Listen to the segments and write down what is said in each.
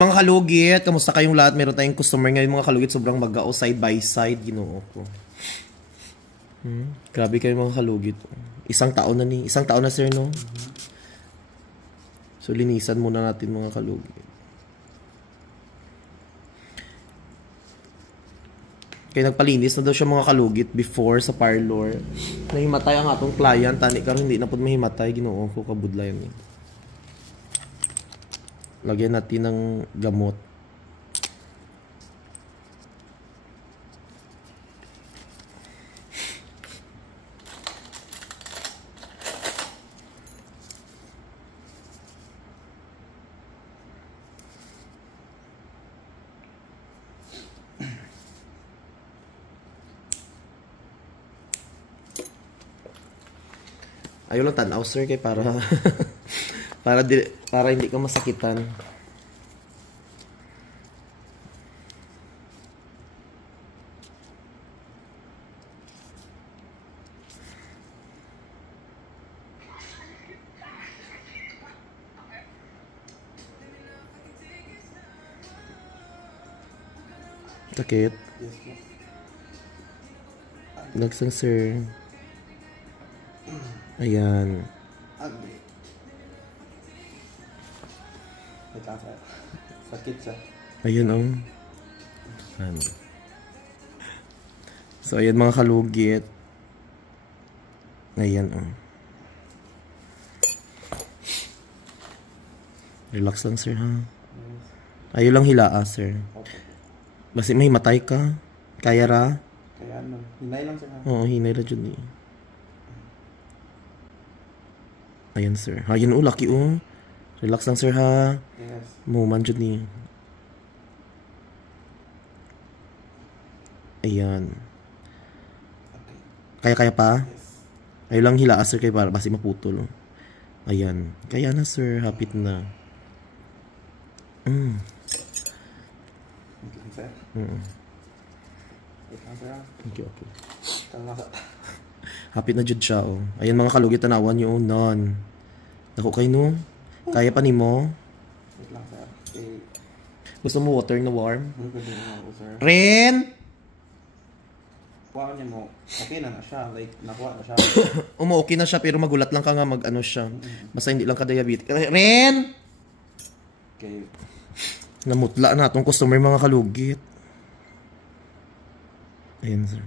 Mga kalugit, kamusta kayong lahat? Meron tayong customer ngayon mga kalugit, sobrang mag-ao side by side, ginoo ko. Grabe kayo mga kalugit. Isang taon na sir, no? So linisan muna natin mga kalugit. Kaya nagpalinis na daw siya mga kalugit before sa parlor. Nahimatay ang atong client, tani karon hindi na pud mahimatay, ginoo ko kabudlayan ni. Lagyan natin ng gamot. Ayaw lang tanaw sir kay para para hindi ka masakitan. Sakit. Nagsang sir. Ayan. Sakit siya. Ayun oh. So ayan mga kalugit. Ayan oh. Relax lang sir ha. Ayaw lang hilaa sir. Basta may matay ka. Kaya ra? Kaya ano, hinay lang sir ha. Oo, hinay lang dyan eh. Ayan sir. Ayan oh, lucky oh. Relax lang sir ha. Yes. Moment dyan eh. Ayan. Okay. Kaya pa? Yes. Ayaw lang hilaa sir kaya para basi maputol. Ayan. Kaya na sir. Hapit na. Okay sir. Wait lang sir. Okay, okay. Kalasa. Hapit na jud siya oh. Ayan mga kalugit, tanawan niyo oh, non. Dako kay no. Kaya pa nimo? Wait lang sir. Okay. Gusto mo water na warm? Gagawin mo ako sir. Ren! Kuha niya mo. Okay na siya. Like, nakuha na siya. Okay na siya pero magulat lang ka nga mag ano siya. Basta hindi lang ka diabetic. Ren! Okay. Namutla na itong customer mga kalugit. Ayan sir.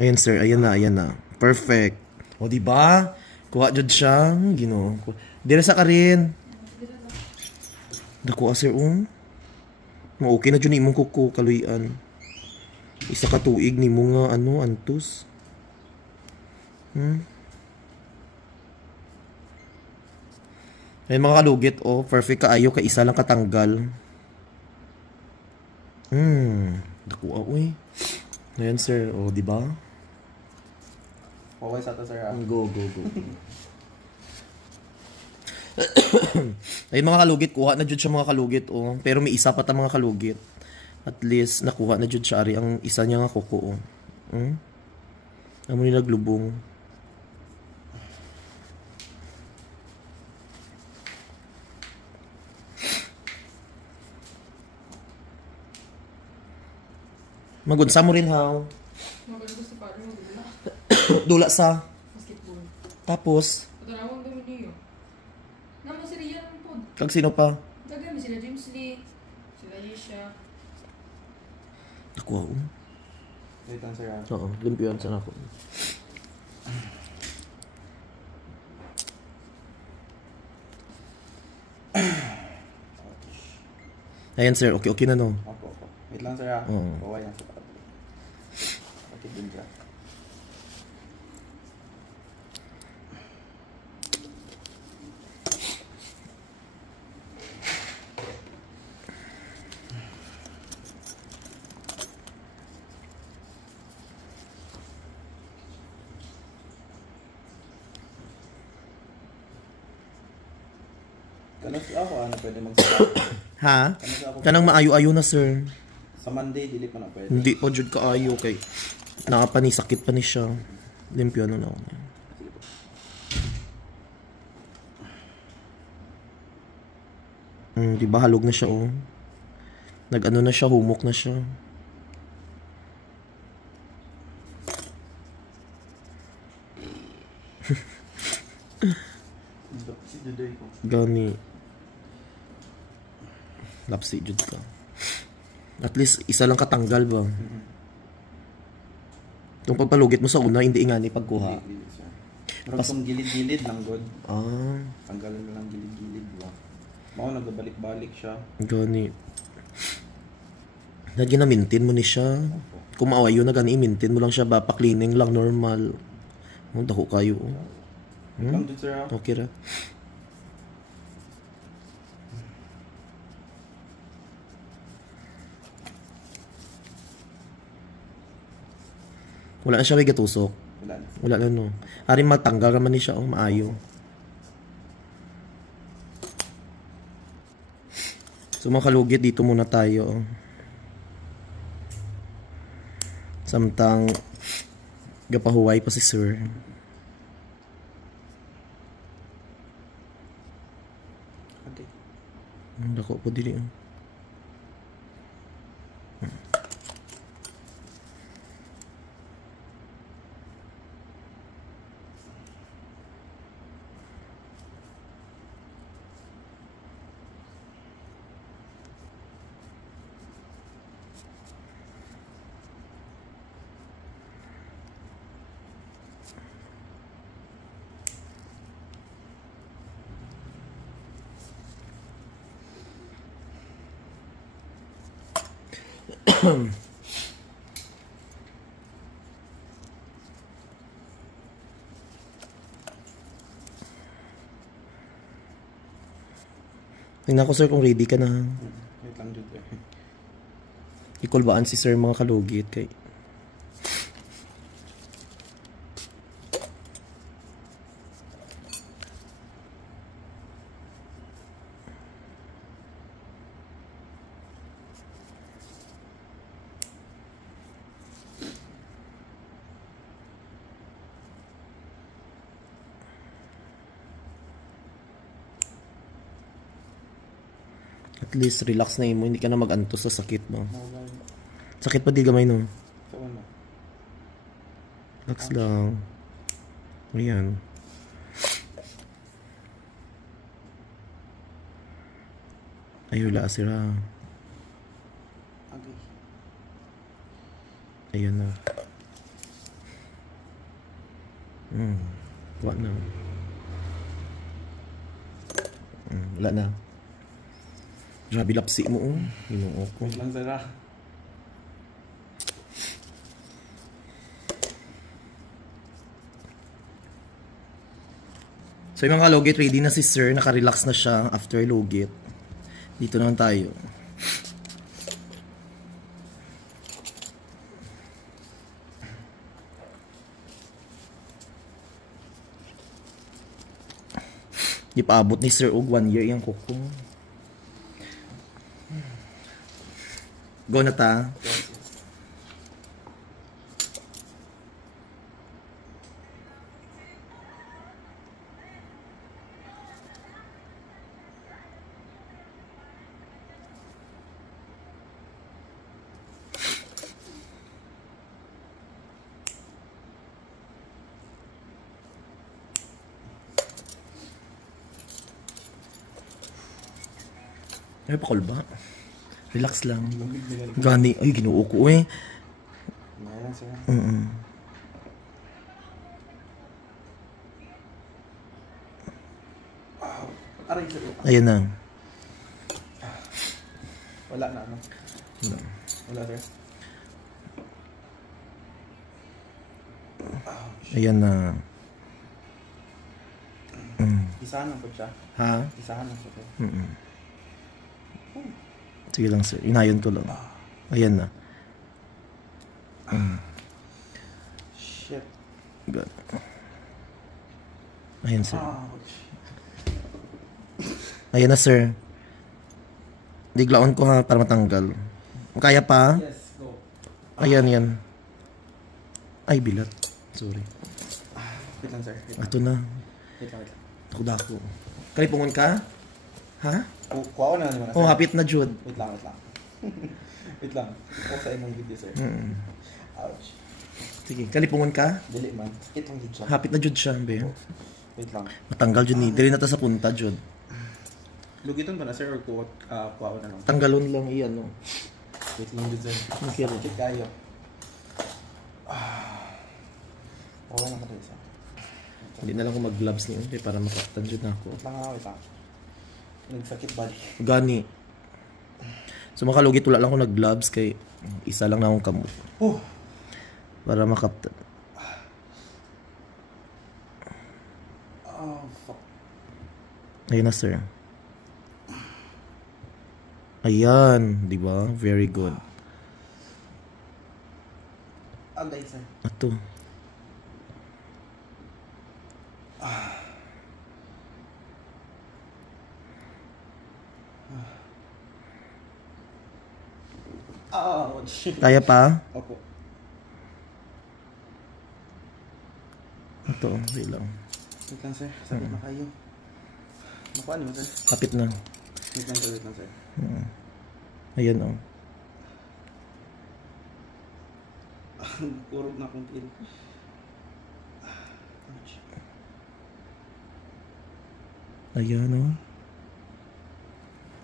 Ayan sir, ayan na. Perfect. O di ba? Kuha jud siya, Ginoo. Dire sa karin. Dako sir Mo okay na jud imong kuko kaluyan. Isa ka tuig nimo nga ano antus. Ay mga kalugit oh, perfect kaayo kay isa lang katanggal. Dako oy. Ayan sir, oh di ba? Okay sa to sir ha. Go. Ay mga kalugit, kuha na jud siya mga kalugit oh. Pero may isa pa ta mga kalugit. At least nakuha na jud siya ari ang isa niya nga kuko oh. Amo ni naglubong. Magunsa mo rin haw. Maganda sa pare mo dula. Dula sa Basketball. tapos Pagkanawang kami niyo. Naman si Rian po. kag sino pa? Dagami sila James Lee. Sila Yesha. Ako oh. Wait lang sir ha. Oo, limpiyon sa ako. Ayan sir, okay na no. Opo. Wait lang sir ha. Oo. Okay yan sir. Okay din siya. Kanas ako, ano pwede magsabi? Ha? Kanang maayo-ayo na sir. Sa Monday, dili pa na pwede. Hindi pa jud kaayo kay nakapani sakit pa ni siya. Limpyo na ako. Diba halog na siya oh. Nag-ano na siya, humok na siya. Si Dudoy ko. Gani. Lapsi jud ka. At least isa lang katanggal ba? Kung pagpalugit mo sa una, hindi nga ni pagkuha. Pero kung gilid-gilid lang god. Ah, Tanggalan na lang gilid-gilid ba. Mao nagbabalik-balik siya. gani. Lagi na maintain mo ni siya. Kung maawa yun na gani, i-maintain mo lang siya ba? Pa-cleaning lang, normal. Oh, dako kayo. Lang dun sir ha. Okay ra. Wala na siya may gatusok. Wala na. Wala na no. Ari matanggal naman ni siya oh, maayo. So mga kalugit, dito muna tayo. Oh. Samtang gapahuway pa si sir. Okay. Dako po dili. Oh. Tingnan ko sir kung ready ka na. Wait lang dun eh. Ikulbaan si sir mga kalugit kay. At least relax na imo, hindi ka na mag-antos sa sakit mo. Sakit pa di gamay no. So ano? Relax lang. Ayan. Ay, wala sira. Okay. Ayan na. Wala na. Wala na. Grabe lapsi mo oh. Ginoo ko. Wait lang sir ha. So yung mga logit, ready na si sir. Naka-relax na siya after logit. Dito naman tayo. Di pa abot ni sir og 1 year yung kuko. Go na ta. Ay, pakol ba? Relax lang. Gani, ay, ginoo ko eh. Maya lang sir ha. Aray sir. Ayan na. Wala na ano? Wala sir. Ayan na. Isahan lang po siya. Ha? Isahan lang po siya. Sige lang sir, inayon ko lang. Ayan na. Shit. Good. Ayan sir. Ouch. Ayan na sir. Diglaon ko ha para matanggal. Kaya pa? Yes, go. Ayan yan. Ay bilat. Sorry. Wait lang sir. Wait lang. Ito na. Wait lang, wait lang. Dako-dako. Kalipungon ka? Ha? Kuha ko na naman. Oh, hapit na jud. Wait lang. Wait lang. Ito sa imong video, sir. Ouch. Sige, kalipungon ka. Dili man. Sakit lang dito siya. Hapit na jud siya, be. Wait lang. Matanggal jud ni. Dili na ta sa punta jud. Lugiton ba na, sir? Or kuha ko na lang? Tanggalon lang iyan, no. Wait lang dito, sir. Okay. Sakit kayo. Okay lang ka tayo, sir. Hindi na lang ako mag-gloves niyo para makaptan jud na ako. Wait lang. Nagsakit balik. Gani. So makalugit wala lang ako nag-gloves kay isa lang na akong kamot. Para makaptan. Oh, fuck. Ayun na, sir. Ayan, di ba? Very good. Agay, sir. Ato. Shit. Kaya pa? Opo. Ito, hindi lang. Wait lang, sir. Sakit na kayo. Nakuha niyo, sir. Kapit na. Wait lang, sir. Ayan, oh. Kurog na akong pil. Ayan, oh.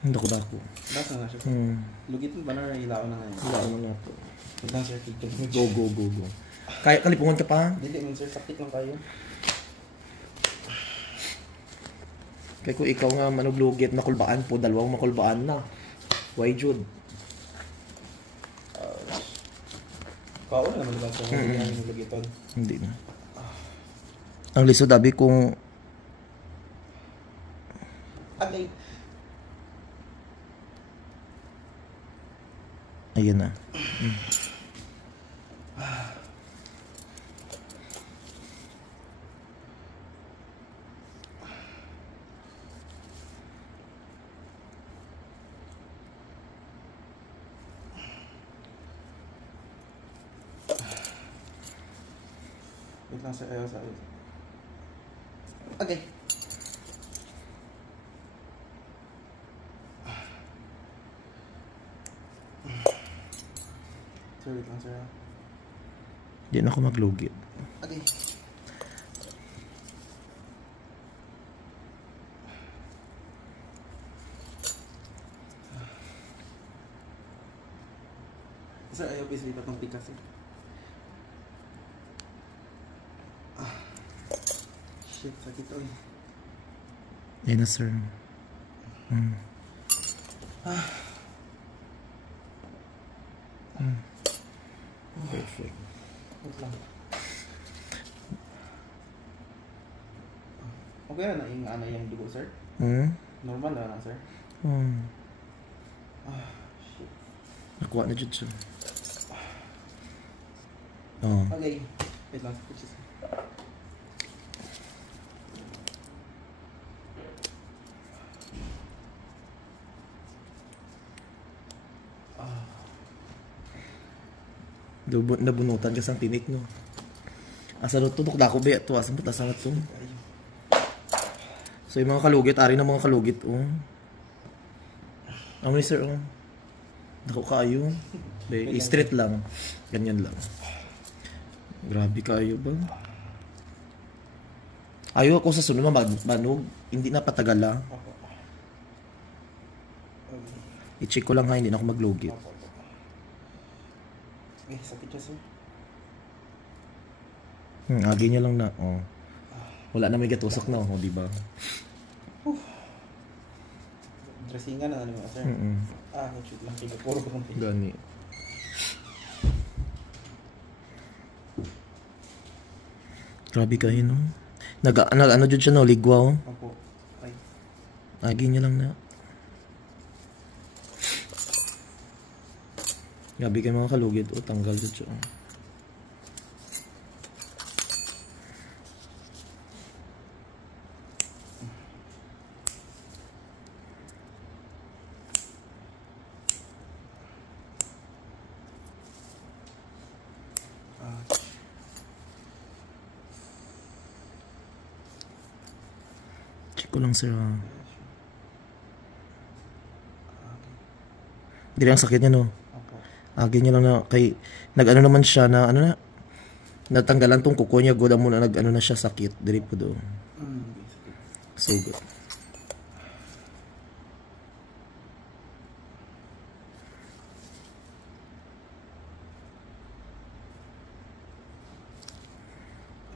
Ang dako-dako. Basta na siya. Lugitin ba na ilaw na ngayon? Wala naman na ito. Wait lang, sir. Go. Kaya kalipungan ka pa? Dili man, sir. Sakit lang kayo. Kaya kung ikaw nga manuglugit na kulbaan po, dalawang makulbaan na. Why jud? Kao na naman ba, sir? Hindi namin lugiton. Hindi na. Ang lisod abi kung Agay. ayan na. Wait lang, sir. Ayaw. Okay. Sir, wait lang, sir. Hindi na ako maglugit. Okay. Sir, ayaw please dito itong tikas, eh. Shit, sakit to, eh. Ayan na, sir. Perfect. Wait lang. Okay na yung ano yung dugo, sir? Normal na lang, sir? Shit. Nakuha na dyan siya. Oh. Okay. Wait lang, sir. Nabunutan ka sa tinik, no? Asa na ito? Dako ba ito? Asa mo? Asa na ito? So, yung mga kalugit, ari ng mga kalugit, oh. Ano ni sir, oh. Dako kayo. Straight lang. Ganyan lang. Grabe kayo ba? Ayaw ako sa sunod manog. Hindi na patagala. I-check ko lang ha, hindi na ako maglugit. Eh, sakit siya, sir. Agi niya lang na, oh. Wala na may gatusok na, oh, di ba? Dressingan na, ano ba, sir? Nag-shoot lang. Puro ko ng pili. Gani. Grabe kayo, no? Ano dyan siya, no? Ligwa, oh. Opo. Ay. Agi niya lang na. Grabe kayo mga kalugit, oh. Tanggal dyan siya, oh. Check ko lang, sir, ah. Diri ang sakit niya, no? Opo. Agi niya lang na, kay, nag-ano naman siya na, ano na, natanggalan tong kuko niya, good mo na nag-ano na siya sakit. Diri po do. Sakit. So good.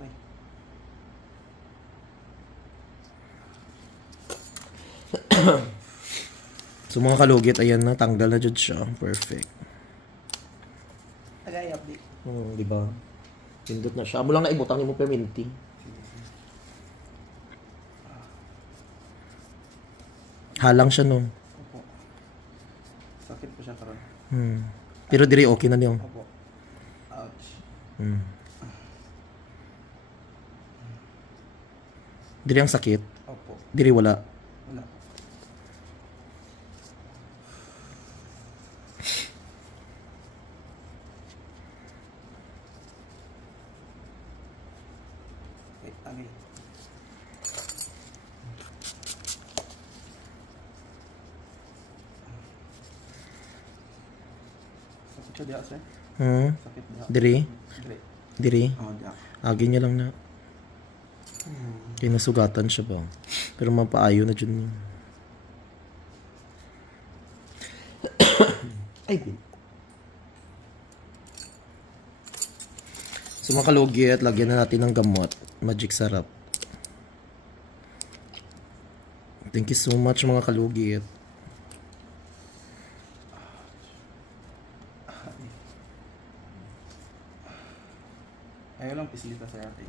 Okay. So mga kalugit, ayan na, tanggal na jud siya. Perfect. Tagay update. Di ba? Pindot na siya. Amo lang na ibutang mo perminti. Halang siya, no? Opo. Sakit po siya karon. Pero diri okay na niyo. Opo. Ouch. Diri ang sakit. Opo. Diri wala. Wala. Wait, tagay. Sakit siya diya, sir? Sakit diya. Diri. Dire. Diri. Oh, diya. Agi niya lang na. Kaya nasugatan siya ba? Pero mapaayo na dyan. Ay, bin. So mga kalugit, lagyan na natin ng gamot. Magic sarap. Thank you so much mga kalugit. Ayaw lang pisilita sa atin.